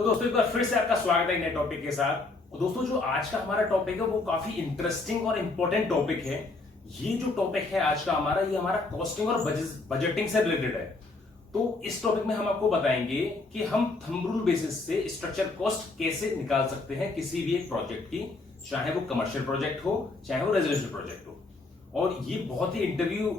तो दोस्तों एक बार फिर से आपका स्वागत है नए टॉपिक के साथ। और दोस्तों जो आज का हमारा टॉपिक है वो काफी इंटरेस्टिंग और इंपॉर्टेंट टॉपिक है। ये जो टॉपिक है आज का हमारा, ये हमारा कॉस्टिंग और बजटिंग से रिलेटेड है। तो इस टॉपिक में हम आपको बताएंगे कि हम थंब रूल बेसिस से स्ट्रक्चर कॉस्ट कैसे निकाल सकते हैं किसी भी एक प्रोजेक्ट की, चाहे वो कमर्शियल प्रोजेक्ट हो चाहे वो रेजिडेंशियल प्रोजेक्ट हो। और ये बहुत ही इंटरव्यू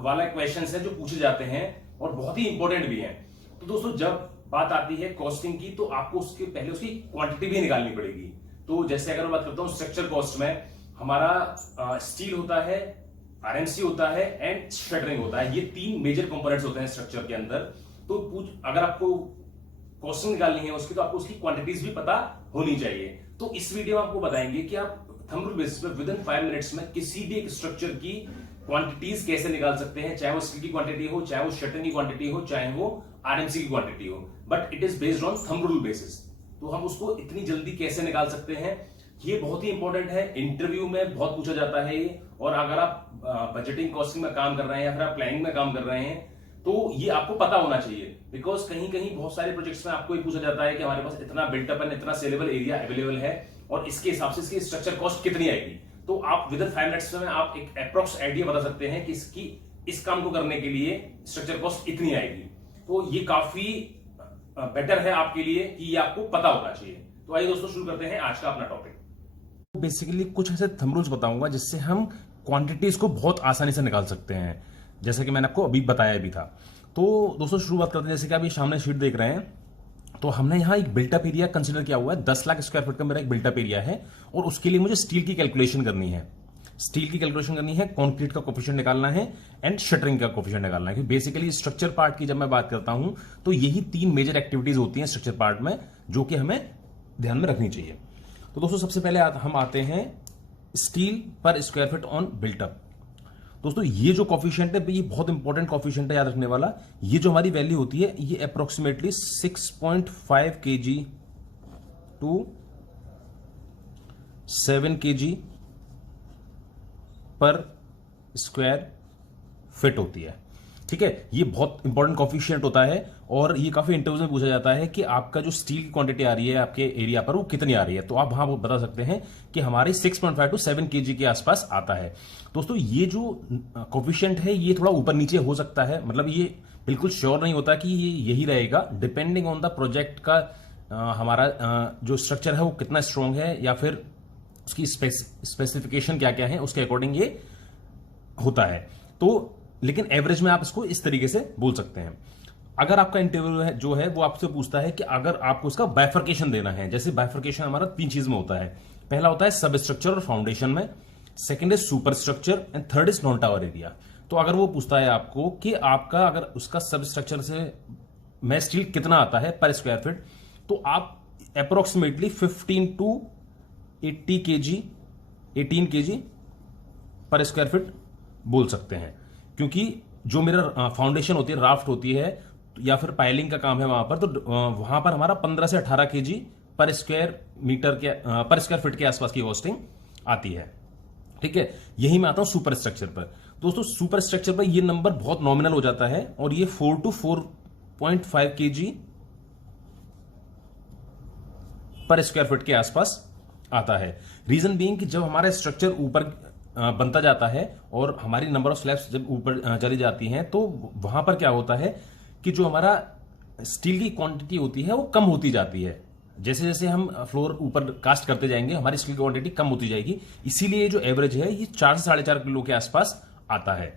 वाला क्वेश्चन है जो पूछे जाते हैं और बहुत ही इंपॉर्टेंट भी है। तो दोस्तों जब बात आती है कॉस्टिंग की तो आपको उसके पहले उसकी क्वांटिटी भी निकालनी पड़ेगी। तो जैसे अगर मैं बात करता हूं स्ट्रक्चर कॉस्ट में, हमारा स्टील होता है, आरएमसी होता है एंड शटरिंग होता है। ये तीन मेजर कंपोनेंट्स होते हैं स्ट्रक्चर के अंदर। तो अगर आपको कॉस्टिंग निकालनी है उसकी तो आपको उसकी क्वांटिटीज भी पता होनी चाहिए। तो इस वीडियो में आपको बताएंगे कि आप थंब रूल बेसिस पे विद इन 5 मिनट्स में किसी भी एक स्ट्रक्चर की क्वांटिटीज कैसे निकाल सकते हैं, चाहे वो स्टील की क्वांटिटी हो, चाहे वो शटरिंग की क्वांटिटी हो, चाहे वो आरएमसी की क्वांटिटी हो, but it is based on thumb rule basis. तो हम उसको इतनी जल्दी कैसे निकाल सकते हैं, ये बहुत ही इंपॉर्टेंट है। इंटरव्यू में बहुत पूछा जाता है ये। और अगर आप बजटिंग कॉस्टिंग में काम कर रहे हैं या फिर आप प्लानिंग में काम कर रहे हैं तो ये आपको पता होना चाहिए। बिकॉज कहीं कहीं बहुत सारे प्रोजेक्ट्स में आपको ये पूछा जाता है कि हमारे पास इतना बिल्टअप एंड इतना सेलेबल एरिया अवेलेबल है और इसके हिसाब से इसकी स्ट्रक्चर कॉस्ट कितनी आएगी। तो आप विद इन 5 मिनट्स में आप एक अप्रोक्स आइडिया बता सकते हैं कि इसकी इस काम को करने के लिए स्ट्रक्चर कॉस्ट इतनी आएगी। तो ये काफी बेटर है आपके लिए कि ये आपको पता होना चाहिए। तो आइए दोस्तों शुरू करते हैं आज का अपना टॉपिक। बेसिकली कुछ ऐसे थंब रूल्स बताऊंगा जिससे हम क्वांटिटीज को बहुत आसानी से निकाल सकते हैं, जैसे कि मैंने आपको अभी बताया भी था। तो दोस्तों शुरुआत करते हैं। जैसे कि आप ये सामने शीट देख रहे हैं, तो हमने यहाँ एक बिल्टअप एरिया कंसीडर किया हुआ है। 10 लाख स्क्वायर फीट का मेरा एक बिल्टअप एरिया है और उसके लिए मुझे स्टील की कैलकुलेशन करनी है। स्टील की कैलकुलेशन करनी है, कंक्रीट का कोफिशिएंट निकालना है एंड शटरिंग का कोफिशिएंट निकालना है। क्योंकि बेसिकली स्ट्रक्चर पार्ट की जब मैं बात करता हूं तो यही 3 मेजर एक्टिविटीज होती हैं स्ट्रक्चर पार्ट में, जो कि हमें ध्यान में रखनी चाहिए। तो दोस्तों सबसे पहले हम आते हैं स्टील पर स्क्वायर फीट ऑन बिल्टअप। दोस्तों ये जो कॉफिशिएंट है ये बहुत इंपॉर्टेंट कॉफिशिएंट है, याद रखने वाला। ये जो हमारी वैल्यू होती है ये अप्रोक्सीमेटली 6.5 kg टू 7 kg पर स्क्वायर फिट होती है। ठीक है, ये बहुत इंपॉर्टेंट कॉफिशिएंट होता है और ये काफी इंटरव्यूज में पूछा जाता है कि आपका जो स्टील की क्वांटिटी आ रही है आपके एरिया पर वो कितनी आ रही है। तो आप वहां बता सकते हैं कि हमारी 6.5 टू 7 kg के आसपास आता है। दोस्तों ये जो कॉफिशिएंट है ये थोड़ा ऊपर नीचे हो सकता है, मतलब ये बिल्कुल श्योर नहीं होता कि ये यही रहेगा। डिपेंडिंग ऑन द प्रोजेक्ट का हमारा जो स्ट्रक्चर है वो कितना स्ट्रांग है या फिर उसकी स्पेसिफिकेशन क्या क्या है उसके अकॉर्डिंग ये होता है। तो लेकिन एवरेज में आप इसको इस तरीके से बोल सकते हैं। अगर आपका इंटरव्यू है जो है वो आपसे पूछता है कि अगर आपको इसका बाइफर्केशन देना है, जैसे बाइफर्केशन हमारा 3 चीज में होता है। पहला होता है सब स्ट्रक्चर और फाउंडेशन में, second is super structure and third is non tower area. तो अगर वो पूछता है आपको कि आपका अगर उसका सब स्ट्रक्चर से में स्टील कितना आता है पर स्क्वायर फीट, तो आप अप्रोक्सीमेटली 15 टू 18 kg पर स्क्वायर फीट बोल सकते हैं। क्योंकि जो मेरा फाउंडेशन होती है, राफ्ट होती है या फिर पाइलिंग का काम है वहां पर, तो वहां पर हमारा 15 से 18 kg पर स्क्वायर मीटर के पर स्क्वायर फीट के आसपास की कॉस्टिंग आती है। ठीक है, यही मैं आता हूं सुपर स्ट्रक्चर पर। दोस्तों सुपर स्ट्रक्चर पर ये नंबर बहुत नॉमिनल हो जाता है और ये 4 टू 4.5 kg पर स्क्वायर फीट के आसपास आता है। रीजन बीइंग कि जब हमारा स्ट्रक्चर ऊपर बनता जाता है और हमारी नंबर ऑफ स्लैब्स जब ऊपर चली जाती हैं तो वहां पर क्या होता है कि जो हमारा स्टील की क्वांटिटी होती है वो कम होती जाती है। जैसे जैसे हम फ्लोर ऊपर कास्ट करते जाएंगे हमारी स्टील की क्वांटिटी कम होती जाएगी। इसीलिए जो एवरेज है ये 4 से 4.5 किलो के आसपास आता है।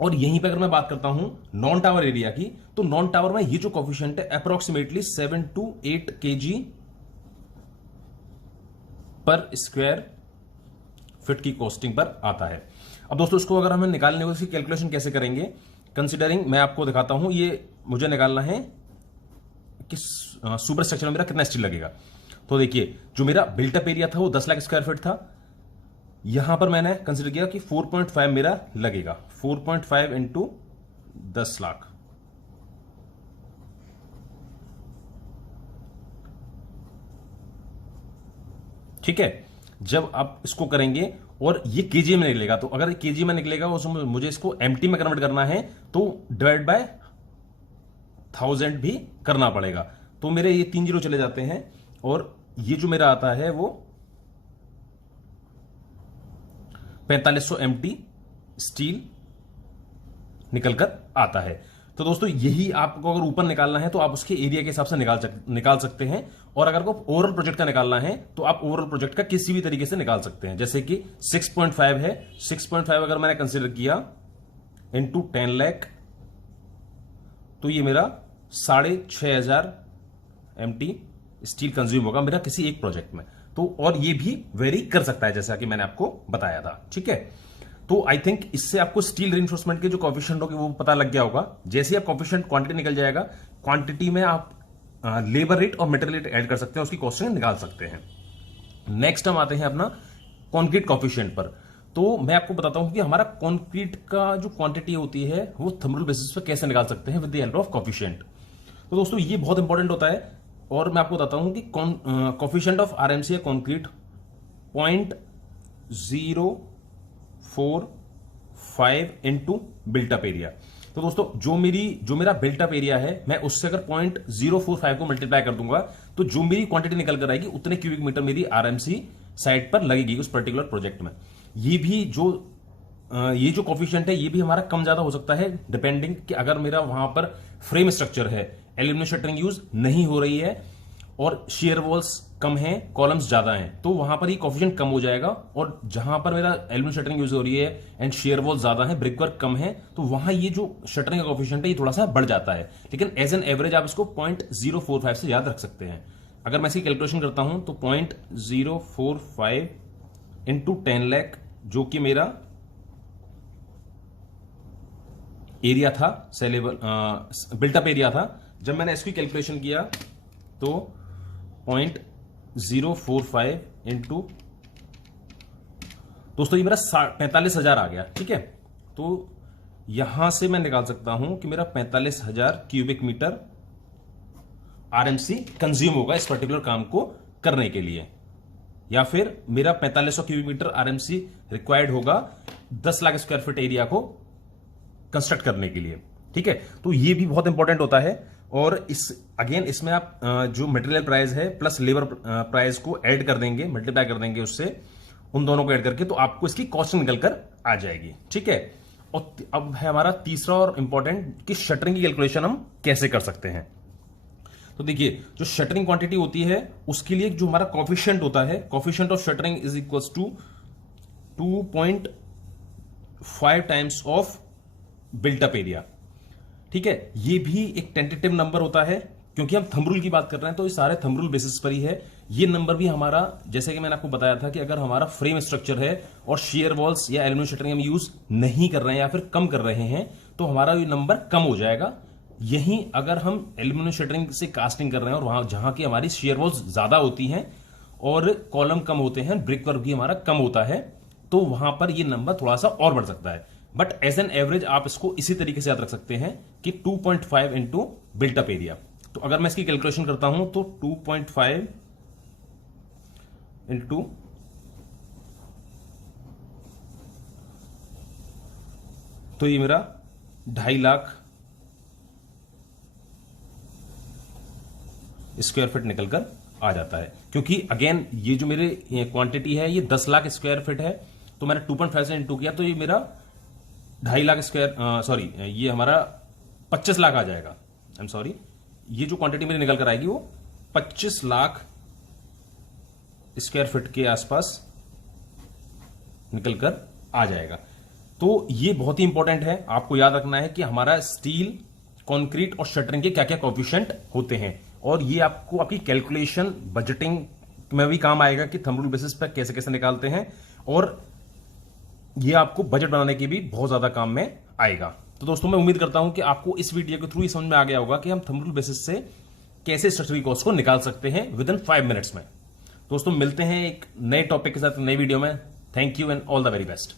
और यहीं पर अगर मैं बात करता हूं नॉन टावर एरिया की, तो नॉन टावर में ये जो कॉफिशिएंट है अप्रोक्सीमेटली 7 टू 8 kg पर स्क्वायर फिट की कॉस्टिंग पर आता है। अब दोस्तों इसको अगर हमें निकालने को इसकी कैलकुलेशन कैसे करेंगे, कंसीडरिंग मैं आपको दिखाता हूं। ये मुझे निकालना है कि सुपर स्ट्रक्चर में मेरा कितना स्टील लगेगा। तो देखिए जो मेरा बिल्टअप एरिया था वो 10 लाख स्क्वायर फीट था। यहां पर मैंने कंसीडर किया कि 4.5 मेरा लगेगा। 4.5 इंटू 10 लाख, ठीक है। जब आप इसको करेंगे और ये केजी में निकलेगा, तो अगर केजी में निकलेगा उसमें मुझे इसको एमटी में कन्वर्ट करना है तो डिवाइड बाय 1000 भी करना पड़ेगा। तो मेरे ये 3 जीरो चले जाते हैं और ये जो मेरा आता है वो 4500 MT स्टील निकलकर आता है। तो दोस्तों यही आपको अगर ऊपर निकालना है तो आप उसके एरिया के हिसाब से निकाल सकते हैं, और अगर आपको ओवरऑल प्रोजेक्ट का निकालना है तो आप ओवरऑल प्रोजेक्ट का किसी भी तरीके से निकाल सकते हैं। जैसे कि 6.5 है, 6.5 अगर मैंने कंसीडर किया इंटू 10 लाख तो ये मेरा 6,500 MT स्टील कंज्यूम होगा मेरा किसी एक प्रोजेक्ट में। तो और ये भी वेरी कर सकता है जैसा कि मैंने आपको बताया था, ठीक है। तो आई थिंक इससे आपको स्टील रीइंफोर्समेंट के जो कोएफिशिएंट होंगे वो पता लग गया होगा। जैसे ही आप कोएफिशिएंट क्वांटिटी निकल जाएगा, क्वांटिटी में आप लेबर रेट और मटेरियल रेट ऐड कर सकते हैं, उसकी कॉस्टिंग निकाल सकते हैं। नेक्स्ट हम आते हैं अपना कॉन्क्रीट कोएफिशिएंट पर। तो मैं आपको बताता हूं कि हमारा कॉन्क्रीट का जो क्वांटिटी होती है वो थंबनेल बेसिस पर कैसे निकाल सकते हैं with the help of coefficient. तो दोस्तों ये बहुत इंपॉर्टेंट होता है, और मैं आपको बताता हूं कि कोएफिशिएंट ऑफ आरएमसी या कॉन्क्रीट 0.045 इंटू बिल्टअप एरिया। तो दोस्तों जो मेरा बिल्टअप एरिया है, मैं उससे अगर 0.045 को मल्टीप्लाई कर दूंगा तो जो मेरी क्वांटिटी निकल कर आएगी उतने क्यूबिक मीटर मेरी आरएमसी साइट पर लगेगी उस पर्टिकुलर प्रोजेक्ट में। ये जो कोएफिशिएंट है ये भी हमारा कम ज्यादा हो सकता है डिपेंडिंग कि अगर मेरा वहां पर फ्रेम स्ट्रक्चर है, एल्यूमिनियम शटरिंग यूज नहीं हो रही है और शेयर वॉल्स कम हैं, कॉलम्स ज्यादा हैं, तो वहां पर ये कोएफिशिएंट कम हो जाएगा। और जहां पर मेरा एल्यूमिनियम शटरिंग यूज हो रही है एंड शेयर वॉल ज्यादा है, ब्रिक वर्क कम है, तो वहां ये जो शटरिंग का कोएफिशिएंट है ये थोड़ा सा बढ़ जाता है। लेकिन एज एन एवरेज आप इसको 0.045 से याद रख सकते हैं। अगर मैं इसकी कैलकुलेशन करता हूं तो 0.045 इंटू 10 लाख जो कि मेरा एरिया था, सेलेबल बिल्टअप एरिया था, जब मैंने इसकी कैलकुलेशन किया तो 0.045 इंटू दोस्तों ये मेरा 45,000 आ गया, ठीक है। तो यहां से मैं निकाल सकता हूं कि मेरा 45,000 क्यूबिक मीटर आरएमसी कंज्यूम होगा इस पर्टिकुलर काम को करने के लिए, या फिर मेरा 4500 क्यूबिक मीटर आरएमसी रिक्वायर्ड होगा 10 लाख स्क्वायर फीट एरिया को कंस्ट्रक्ट करने के लिए, ठीक है। तो ये भी बहुत इंपॉर्टेंट होता है। और इसमें आप जो मटेरियल प्राइस है प्लस लेबर प्राइस को ऐड कर देंगे, मल्टीप्लाई कर देंगे उससे, उन दोनों को ऐड करके, तो आपको इसकी कॉस्ट निकल कर आ जाएगी, ठीक है। और अब है हमारा तीसरा और इंपॉर्टेंट कि शटरिंग की कैलकुलेशन हम कैसे कर सकते हैं। तो देखिए जो शटरिंग क्वांटिटी होती है उसके लिए जो हमारा कोएफिशिएंट होता है, coefficient of shuttering is equals to 2.5 times of built-up area, ठीक है। ये भी एक टेंटेटिव नंबर होता है क्योंकि हम थंब रूल की बात कर रहे हैं, तो ये सारे थंब रूल बेसिस पर ही है। ये नंबर भी हमारा, जैसे कि मैंने आपको बताया था कि अगर हमारा फ्रेम स्ट्रक्चर है और शेयर वॉल्स या एल्यूमिनियम शटरिंग हम यूज नहीं कर रहे हैं या फिर कम कर रहे हैं तो हमारा ये नंबर कम हो जाएगा। यही अगर हम एल्यूमिनियम शटरिंग से कास्टिंग कर रहे हैं और वहां जहां की हमारी शेयर वॉल्स ज्यादा होती हैं और कॉलम कम होते हैं, ब्रिक वर्क भी हमारा कम होता है, तो वहां पर ये नंबर थोड़ा सा और बढ़ सकता है। बट एज एन एवरेज आप इसको इसी तरीके से याद रख सकते हैं कि 2.5 इंटू बिल्टअप एरिया। तो अगर मैं इसकी कैलकुलेशन करता हूं तो 2.5 इंटू तो ये मेरा 2.5 लाख स्क्वायर फीट निकलकर आ जाता है। क्योंकि अगेन ये जो मेरे क्वांटिटी है ये 10 लाख स्क्वायर फीट है, तो मैंने 2.5 से इंटू किया तो ये मेरा 2.5 लाख स्क्वायर ये हमारा 25 लाख आ जाएगा। आई एम सॉरी, ये जो क्वांटिटी मेरी निकल कर आएगी वो 25 लाख स्क्वायर फीट के आसपास निकल कर आ जाएगा। तो ये बहुत ही इंपॉर्टेंट है, आपको याद रखना है कि हमारा स्टील, कंक्रीट और शटरिंग के क्या क्या कोएफिशिएंट होते हैं, और ये आपको आपकी कैलकुलेशन बजटिंग में भी काम आएगा कि थंब रूल बेसिस पर कैसे कैसे निकालते हैं, और ये आपको बजट बनाने के भी बहुत ज्यादा काम में आएगा। तो दोस्तों मैं उम्मीद करता हूं कि आपको इस वीडियो के थ्रू ही समझ में आ गया होगा कि हम थंब रूल बेसिस से कैसे स्ट्रक्चरल कॉस्ट को निकाल सकते हैं विद इन 5 मिनट्स में। दोस्तों मिलते हैं एक नए टॉपिक के साथ नई वीडियो में। Thank you and all the very best.